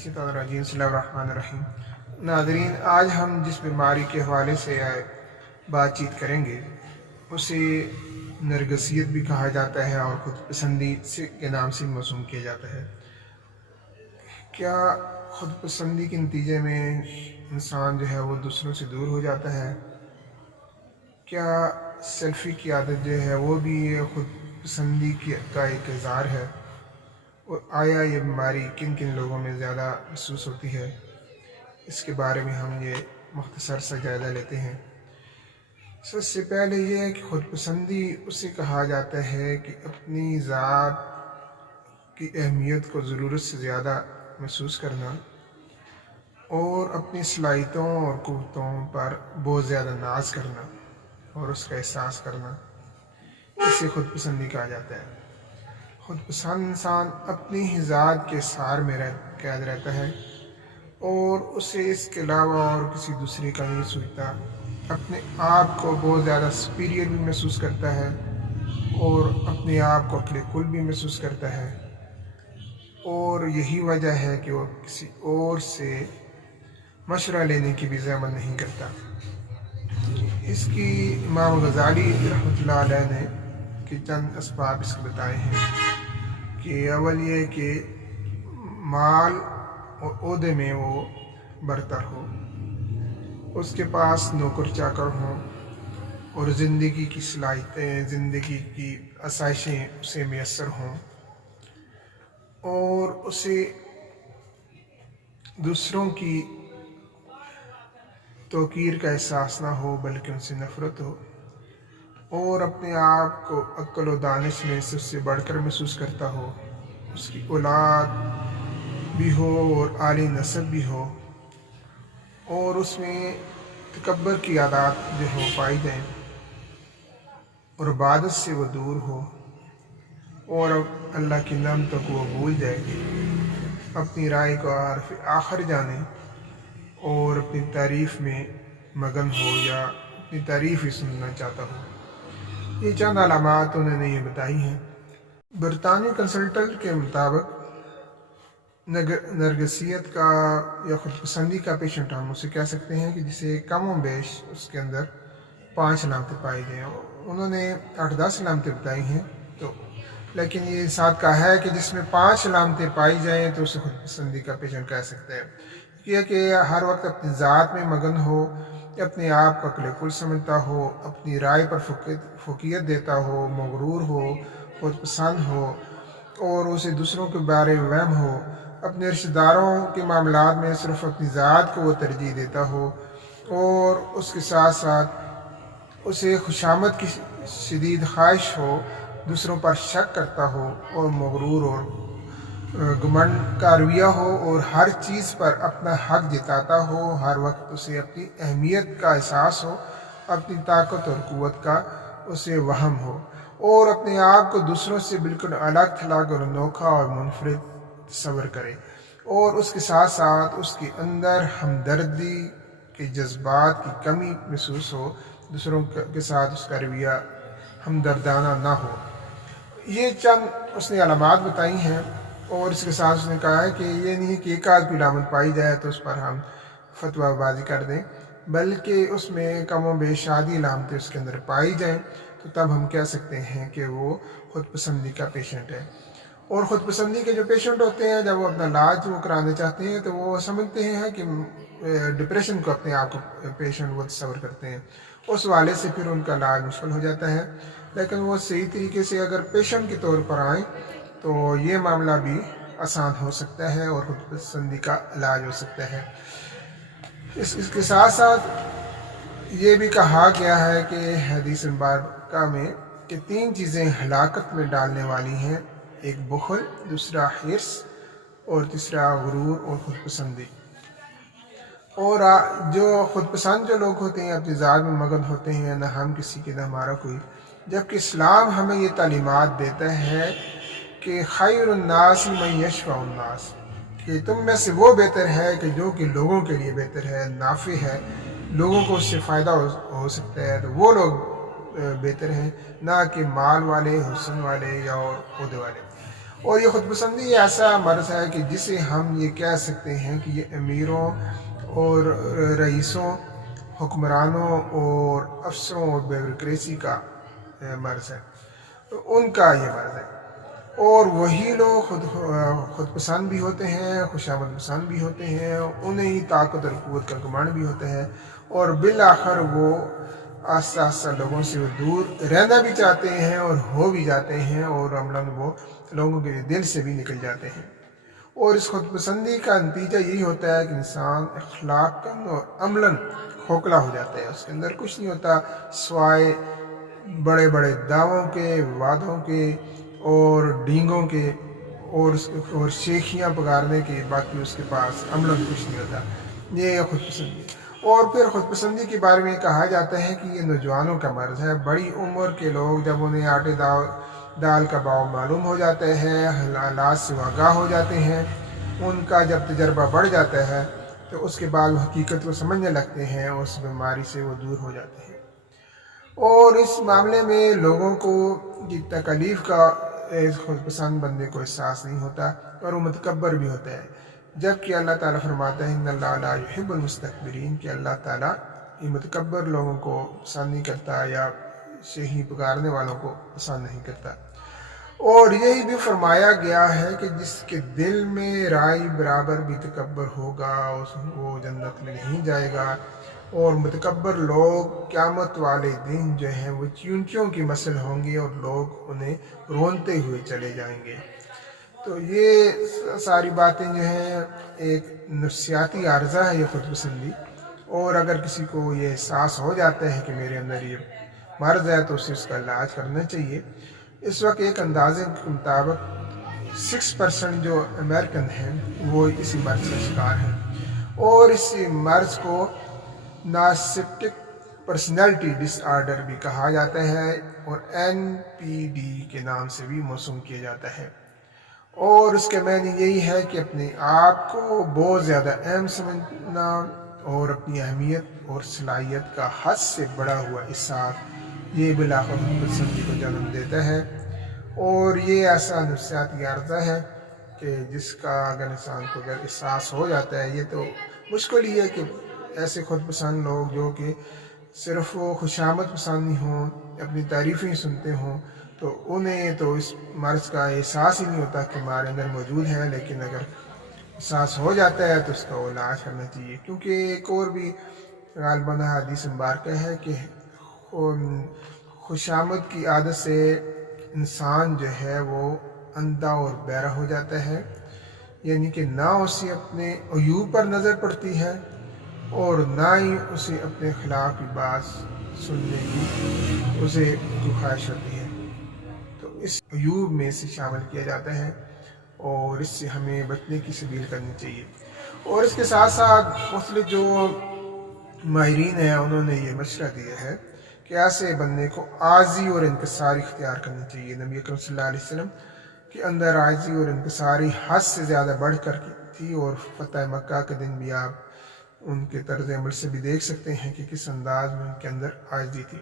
الشیطان الرجیم بسم اللہ الرحمن الرحیم۔ ناظرین، آج ہم جس بیماری کے حوالے سے بات چیت کریں گے اسے نرگسیت بھی کہا جاتا ہے اور خود پسندی کے نام سے موسوم کیا جاتا ہے۔ کیا خود پسندی کے نتیجے میں انسان جو ہے وہ دوسروں سے دور ہو جاتا ہے؟ کیا سیلفی کی عادت جو ہے وہ بھی خود پسندی کا ایک اظہار ہے؟ اور آیا یہ بیماری کن کن لوگوں میں زیادہ محسوس ہوتی ہے؟ اس کے بارے میں ہم یہ مختصر سا جائزہ لیتے ہیں۔ سب سے پہلے یہ ہے کہ خود پسندی اسے کہا جاتا ہے کہ اپنی ذات کی اہمیت کو ضرورت سے زیادہ محسوس کرنا اور اپنی صلاحیتوں اور قوتوں پر بہت زیادہ ناز کرنا اور اس کا احساس کرنا، اسے خود پسندی کہا جاتا ہے۔ خود پسند انسان اپنی ہی ذات کے سار میں قید رہتا ہے اور اسے اس کے علاوہ اور کسی دوسرے کا نہیں سوچتا، اپنے آپ کو بہت زیادہ سپیریئر بھی محسوس کرتا ہے اور اپنے آپ کو عقل کل بھی محسوس کرتا ہے، اور یہی وجہ ہے کہ وہ کسی اور سے مشورہ لینے کی بھی زحمت نہیں کرتا۔ اس کی امام غزالی رحمۃ اللہ علیہ نے کہ چند اسباب اس کو بتائے ہیں کہ اول یہ کہ مال اور عہدے میں وہ برتر ہو، اس کے پاس نوکر چاکر ہوں اور زندگی کی صلاحیتیں، زندگی کی آسائشیں اسے میسر ہوں اور اسے دوسروں کی توقیر کا احساس نہ ہو بلکہ ان سے نفرت ہو، اور اپنے آپ کو عقل و دانش میں سب سے بڑھ کر محسوس کرتا ہو، اس کی اولاد بھی ہو اور عالی نسب بھی ہو، اور اس میں تکبر کی عادات جو ہو پائی جائیں اور عبادت سے وہ دور ہو اور اب اللہ کی نعمتوں کو وہ بھول جائے، اپنی رائے کو حرف آخر جانے اور اپنی تعریف میں مگن ہو یا اپنی تعریف ہی سننا چاہتا ہو۔ یہ چند علامات انہوں نے یہ بتائی ہیں۔ برطانوی کنسلٹنٹ کے مطابق نرگسیت کا یا خود پسندی کا پیشنٹ ہم اسے کہہ سکتے ہیں کہ جسے کم و بیش اس کے اندر 5 علامتیں پائی جائیں۔ انہوں نے 8-10 علامتیں بتائی ہیں، تو لیکن یہ ساتھ کہا ہے کہ جس میں 5 علامتیں پائی جائیں تو اسے خود پسندی کا پیشنٹ کہہ سکتے ہیں۔ یہ کہ ہر وقت اپنی ذات میں مگن ہو، اپنے آپ کو عقل کل سمجھتا ہو، اپنی رائے پر فوقیت دیتا ہو، مغرور ہو، خود پسند ہو اور اسے دوسروں کے بارے میں وہم ہو، اپنے رشتہ داروں کے معاملات میں صرف اپنی ذات کو وہ ترجیح دیتا ہو، اور اس کے ساتھ ساتھ اسے خوشامد کی شدید خواہش ہو، دوسروں پر شک کرتا ہو اور مغرور اور گمنڈ کا رویہ ہو اور ہر چیز پر اپنا حق جتاتا ہو، ہر وقت اسے اپنی اہمیت کا احساس ہو، اپنی طاقت اور قوت کا اسے وہم ہو، اور اپنے آپ کو دوسروں سے بالکل الگ تھلگ اور انوکھا اور منفرد تصور کرے، اور اس کے ساتھ ساتھ اس کے اندر ہمدردی کے جذبات کی کمی محسوس ہو، دوسروں کے ساتھ اس کا رویہ ہمدردانہ نہ ہو۔ یہ چند اس نے علامات بتائی ہیں، اور اس کے ساتھ اس نے کہا ہے کہ یہ نہیں کہ ایک آدھ کوئی علامت پائی جائے تو اس پر ہم فتویٰ بازی کر دیں، بلکہ اس میں کم و بیش آدھی علامتیں اس کے اندر پائی جائیں تو تب ہم کہہ سکتے ہیں کہ وہ خود پسندی کا پیشنٹ ہے۔ اور خود پسندی کے جو پیشنٹ ہوتے ہیں، جب وہ اپنا علاج وہ کرانا چاہتے ہیں تو وہ سمجھتے ہیں کہ ڈپریشن کو اپنے آپ کو پیشنٹ وہ تصور کرتے ہیں، اس والے سے پھر ان کا علاج مشکل ہو جاتا ہے۔ لیکن وہ صحیح طریقے سے اگر پیشنٹ کے طور پر آئیں تو یہ معاملہ بھی آسان ہو سکتا ہے اور خود پسندی کا علاج ہو سکتا ہے۔ اس کے ساتھ ساتھ یہ بھی کہا گیا ہے کہ حدیث مبارکہ میں کہ 3 چیزیں ہلاکت میں ڈالنے والی ہیں، ایک بخل، دوسرا حرص اور تیسرا غرور اور خود پسندی۔ اور جو خود پسند جو لوگ ہوتے ہیں اپنی ذات میں مگن ہوتے ہیں، نہ ہم کسی کے نہ ہمارا کوئی، جبکہ اسلام ہمیں یہ تعلیمات دیتا ہے کہ خیر الناس من یشفع الناس، کہ تم میں سے وہ بہتر ہے کہ جو کہ لوگوں کے لیے بہتر ہے، نافع ہے، لوگوں کو اس سے فائدہ ہو سکتا ہے، تو وہ لوگ بہتر ہیں، نہ کہ مال والے، حسن والے یا اور عہدے والے۔ اور یہ خود پسندی ایسا مرض ہے کہ جسے ہم یہ کہہ سکتے ہیں کہ یہ امیروں اور رئیسوں، حکمرانوں اور افسروں اور بیوروکریسی کا مرض ہے، تو ان کا یہ مرض ہے۔ اور وہی لوگ خود پسند بھی ہوتے ہیں، خوشامد پسند بھی ہوتے ہیں، انہیں طاقت اور قوت کا گمان بھی ہوتا ہے، اور بالآخر وہ آہستہ آہستہ لوگوں سے دور رہنا بھی چاہتے ہیں اور ہو بھی جاتے ہیں، اور عملاً وہ لوگوں کے دل سے بھی نکل جاتے ہیں۔ اور اس خود پسندی کا نتیجہ یہی ہوتا ہے کہ انسان اخلاقاً اور عملاً کھوکھلا ہو جاتا ہے، اس کے اندر کچھ نہیں ہوتا سوائے بڑے بڑے دعووں کے، وعدوں کے اور ڈینگوں کے اور شیخیاں پکارنے کے، باقی اس کے پاس عملاً کچھ نہیں ہوتا۔ یہ خود پسندی۔ اور پھر خود پسندی کے بارے میں کہا جاتا ہے کہ یہ نوجوانوں کا مرض ہے۔ بڑی عمر کے لوگ جب انہیں آٹے دال کا باؤ معلوم ہو جاتا ہے، حالات سے آگاہ ہو جاتے ہیں، ان کا جب تجربہ بڑھ جاتا ہے تو اس کے بعد وہ حقیقت کو سمجھنے لگتے ہیں اور اس بیماری سے وہ دور ہو جاتے ہیں۔ اور اس معاملے میں لوگوں کو کی تکلیف کا خود پسند بندے کو احساس نہیں ہوتا، اور وہ متکبر بھی ہوتا ہے، جبکہ اللہ تعالیٰ فرماتا ہے ان اللہ لا یحب المستکبرین، کہ اللہ تعالیٰ یہ متکبر لوگوں کو پسند نہیں کرتا یا شیخی پکارنے والوں کو پسند نہیں کرتا۔ اور یہی بھی فرمایا گیا ہے کہ جس کے دل میں رائی برابر بھی تکبر ہوگا وہ جنت میں نہیں جائے گا، اور متکبر لوگ قیامت والے دن جو ہیں وہ چیونٹیوں کی مثل ہوں گے اور لوگ انہیں رونتے ہوئے چلے جائیں گے۔ تو یہ ساری باتیں جو ہیں ایک نفسیاتی عارضہ ہے یہ خود پسندی، اور اگر کسی کو یہ احساس ہو جاتا ہے کہ میرے اندر یہ مرض ہے تو اسے اس کا علاج کرنا چاہیے۔ اس وقت ایک اندازے کے مطابق 6% جو امریکن ہیں وہ اسی مرض کا شکار ہیں، اور اس مرض کو نارسسٹک پرسنالٹی ڈس آرڈر بھی کہا جاتا ہے، اور NPD کے نام سے بھی موسوم کیا جاتا ہے۔ اور اس کے معنی یہی ہے کہ اپنے آپ کو بہت زیادہ اہم سمجھنا اور اپنی اہمیت اور صلاحیت کا حد سے بڑا ہوا احساس، یہ بلاخر خود پسندی کو جنم دیتا ہے۔ اور یہ ایسا نفسیاتی عارضہ ہے کہ جس کا اگر انسان کو اگر احساس ہو جاتا ہے، یہ تو مشکل ہی ہے کہ ایسے خود پسند لوگ جو کہ صرف وہ خوشامد پسند نہیں ہوں، اپنی تعریفیں سنتے ہوں، تو انہیں تو اس مرض کا احساس ہی نہیں ہوتا کہ ہمارے اندر موجود ہے، لیکن اگر احساس ہو جاتا ہے تو اس کا علاج کرنا چاہیے۔ کیونکہ ایک اور بھی غالباً حدیث مبارکہ ہے کہ خوشامد کی عادت سے انسان جو ہے وہ اندھا اور بہرا ہو جاتا ہے، یعنی کہ نہ اسے اپنے عیوب پر نظر پڑتی ہے اور نہ ہی اسے اپنے خلاف کی بات سننے کی اسے خواہش ہوتی ہے۔ تو اس عیوب میں سے شامل کیا جاتا ہے، اور اس سے ہمیں بچنے کی سبیل کرنی چاہیے۔ اور اس کے ساتھ ساتھ مختلف جو ماہرین ہیں انہوں نے یہ مشورہ دیا ہے کہ ایسے بندے کو عاجزی اور انکساری اختیار کرنی چاہیے۔ نبی اکرم صلی اللہ علیہ وسلم کے اندر عاجزی اور انکساری حد سے زیادہ بڑھ کر تھی، اور فتح مکہ کے دن بھی آپ ان کے طرز عمل سے بھی دیکھ سکتے ہیں کہ کس انداز میں ان کے اندر عاجزی تھی۔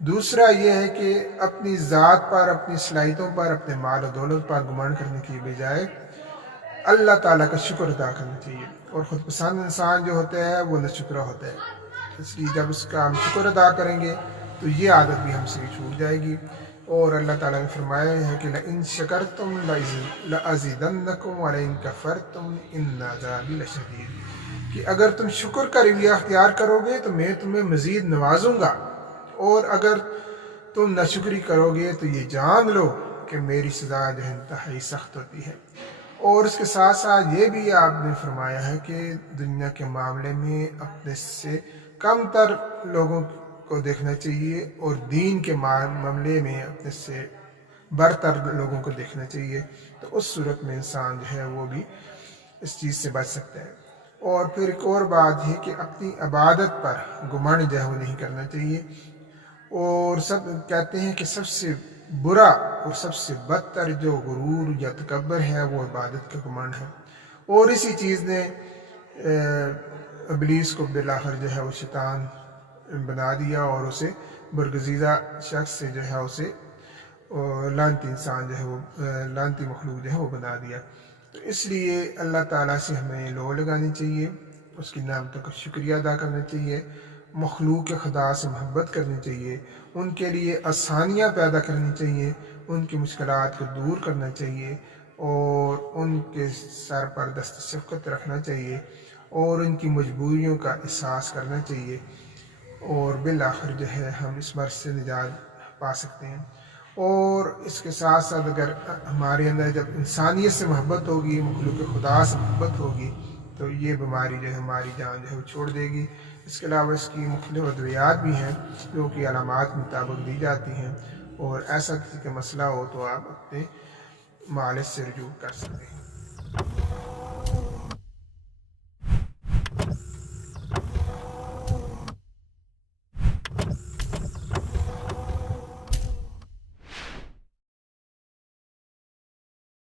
دوسرا یہ ہے کہ اپنی ذات پر، اپنی صلاحیتوں پر، اپنے مال و دولت پر گمان کرنے کی بجائے اللہ تعالیٰ کا شکر ادا کرنا چاہیے۔ اور خود پسند انسان جو ہوتا ہے وہ ناشکرا ہوتا ہے، اس لیے جب اس کا ہم شکر ادا کریں گے تو یہ عادت بھی ہم سے چھوٹ جائے گی۔ اور اللہ تعالیٰ نے فرمایا ہے کہ لَإِن شَكَرْتُمْ لَأَزِيدَنَّكُمْ وَلَئِن كَفَرْتُمْ إِنَّ عَذَابِي لَشَدِيدٌ، کہ اگر تم شکر کا رویہ اختیار کرو گے تو میں تمہیں مزید نوازوں گا، اور اگر تم ناشکری کرو گے تو یہ جان لو کہ میری سزا جو ہے انتہائی سخت ہوتی ہے۔ اور اس کے ساتھ ساتھ یہ بھی آپ نے فرمایا ہے کہ دنیا کے معاملے میں اپنے سے کم تر لوگوں کو دیکھنا چاہیے، اور دین کے معاملے میں اپنے سے برتر لوگوں کو دیکھنا چاہیے، تو اس صورت میں انسان جو ہے وہ بھی اس چیز سے بچ سکتا ہے۔ اور پھر ایک اور بات ہے کہ اپنی عبادت پر گمان جو ہے وہ نہیں کرنا چاہیے، اور سب کہتے ہیں کہ سب سے برا اور سب سے بدتر جو غرور یا تکبر ہے وہ عبادت کا گمان ہے، اور اسی چیز نے ابلیس کو بالآخر جو ہے وہ شیطان بنا دیا، اور اسے برگزیدہ شخص سے جو ہے اسے لانتی انسان جو ہے وہ لانتی مخلوق جو ہے وہ بنا دیا۔ تو اس لیے اللہ تعالیٰ سے ہمیں لو لگانی چاہیے، اس کی نعمتوں کا شکریہ ادا کرنا چاہیے، مخلوق خدا سے محبت کرنی چاہیے، ان کے لیے آسانیاں پیدا کرنی چاہیے، ان کی مشکلات کو دور کرنا چاہیے، اور ان کے سر پر دست شفقت رکھنا چاہیے، اور ان کی مجبوریوں کا احساس کرنا چاہیے، اور بالآخر جو ہے ہم اس مرض سے نجات پا سکتے ہیں۔ اور اس کے ساتھ ساتھ اگر ہمارے اندر جب انسانیت سے محبت ہوگی، مخلوق خدا سے محبت ہوگی، تو یہ بیماری جو ہے ہماری جان جو ہے وہ چھوڑ دے گی۔ اس کے علاوہ اس کی مختلف ادویات بھی ہیں جو کہ علامات کے مطابق دی جاتی ہیں، اور ایسا کسی کا مسئلہ ہو تو آپ اپنے معالج سے رجوع کر سکتے ہیں۔